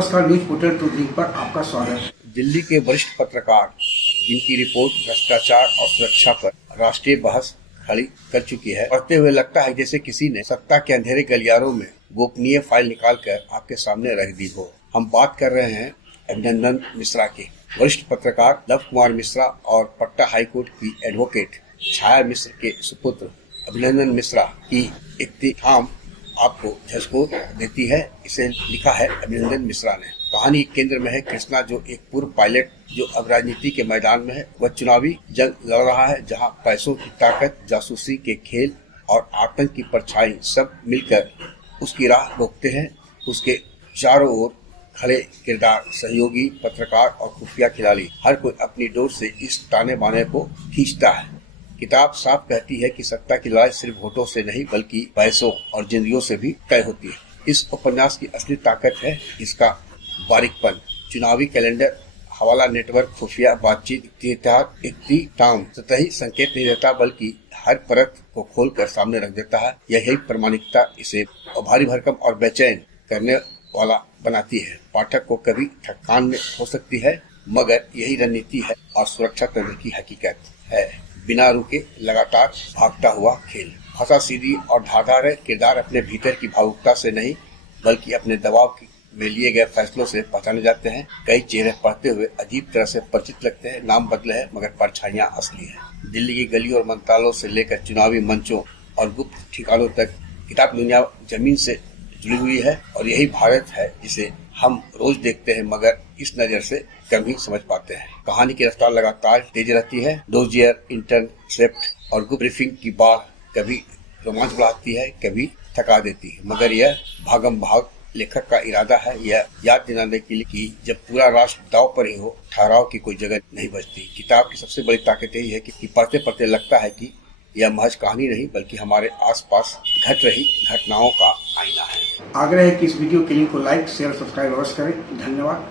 नमस्कार, news portal to drink पर आपका स्वागत। दिल्ली के वरिष्ठ पत्रकार जिनकी रिपोर्ट भ्रष्टाचार और सुरक्षा पर राष्ट्रीय बहस खड़ी कर चुकी है, पढ़ते हुए लगता है जैसे किसी ने सत्ता के अंधेरे गलियारों में गोपनीय फाइल निकालकर आपके सामने रख दी हो। हम बात कर रहे हैं अभिनंदन मिश्रा के। वरिष्ठ पत्रकार लव कुमार मिश्रा और पटना हाईकोर्ट की एडवोकेट छाया मिश्र के सुपुत्र अभिनंदन मिश्रा की इख्तिताम आपको झकझोर देती है। इसे लिखा है अभिनंदन मिश्रा ने। कहानी के केंद्र में है कृष्णा, जो एक पूर्व पायलट जो अब राजनीति के मैदान में है। वह चुनावी जंग लड़ रहा है जहां पैसों की ताकत, जासूसी के खेल और आतंक की परछाई सब मिलकर उसकी राह रोकते हैं। उसके चारों ओर खड़े किरदार, सहयोगी, पत्रकार और खुफिया खिलाड़ी, हर कोई अपनी डोर से इस ताने बाने को खींचता है। किताब साफ कहती है कि सत्ता की लड़ाई सिर्फ वोटों से नहीं बल्कि पैसों और जिंदगियों से भी तय होती है। इस उपन्यास की असली ताकत है इसका बारीकपन। चुनावी कैलेंडर, हवाला नेटवर्क, खुफिया बातचीत, इख्तिताम सतही संकेत नहीं देता बल्कि हर परत को खोलकर सामने रख देता है। यही प्रामाणिकता इसे भारी भरकम और बेचैन करने वाला बनाती है। पाठक को कभी थकान में हो सकती है, मगर यही रणनीति है और सुरक्षा तंत्र की हकीकत है। बिना रुके लगातार भागता हुआ खेल। भाषा सीधी और धारदार है। किरदार अपने भीतर की भावुकता से नहीं बल्कि अपने दबाव में लिए गए फैसलों से पहचाने जाते हैं। कई चेहरे पढ़ते हुए अजीब तरह से परिचित लगते हैं। नाम बदले हैं मगर परछाइयां असली है। दिल्ली की गलियों और मंत्रालयों से लेकर चुनावी मंचों और गुप्त ठिकानों तक किताब दुनिया जमीन से जुड़ी हुई है। और यही भारत है जिसे हम रोज देखते हैं मगर इस नजर से कम ही समझ पाते हैं। कहानी की रफ्तार लगातार तेज रहती है। डोजियर, इंटरसेप्ट और गुप्त ब्रीफिंग की बार कभी रोमांच बढ़ाती है, कभी थका देती है, मगर यह भागम भाग लेखक का इरादा है यह याद दिलाने के लिए कि जब पूरा राष्ट्र दांव पर ही हो, ठहराव की कोई जगह नहीं बचती। किताब की सबसे बड़ी ताकत यही है कि पढ़ते पढ़ते लगता है कि यह महज कहानी नहीं बल्कि हमारे आसपास घट रही घटनाओं का आईना है। आग्रह है कि इस वीडियो के लिंक को लाइक, शेयर, सब्सक्राइब अवश्य करें। धन्यवाद।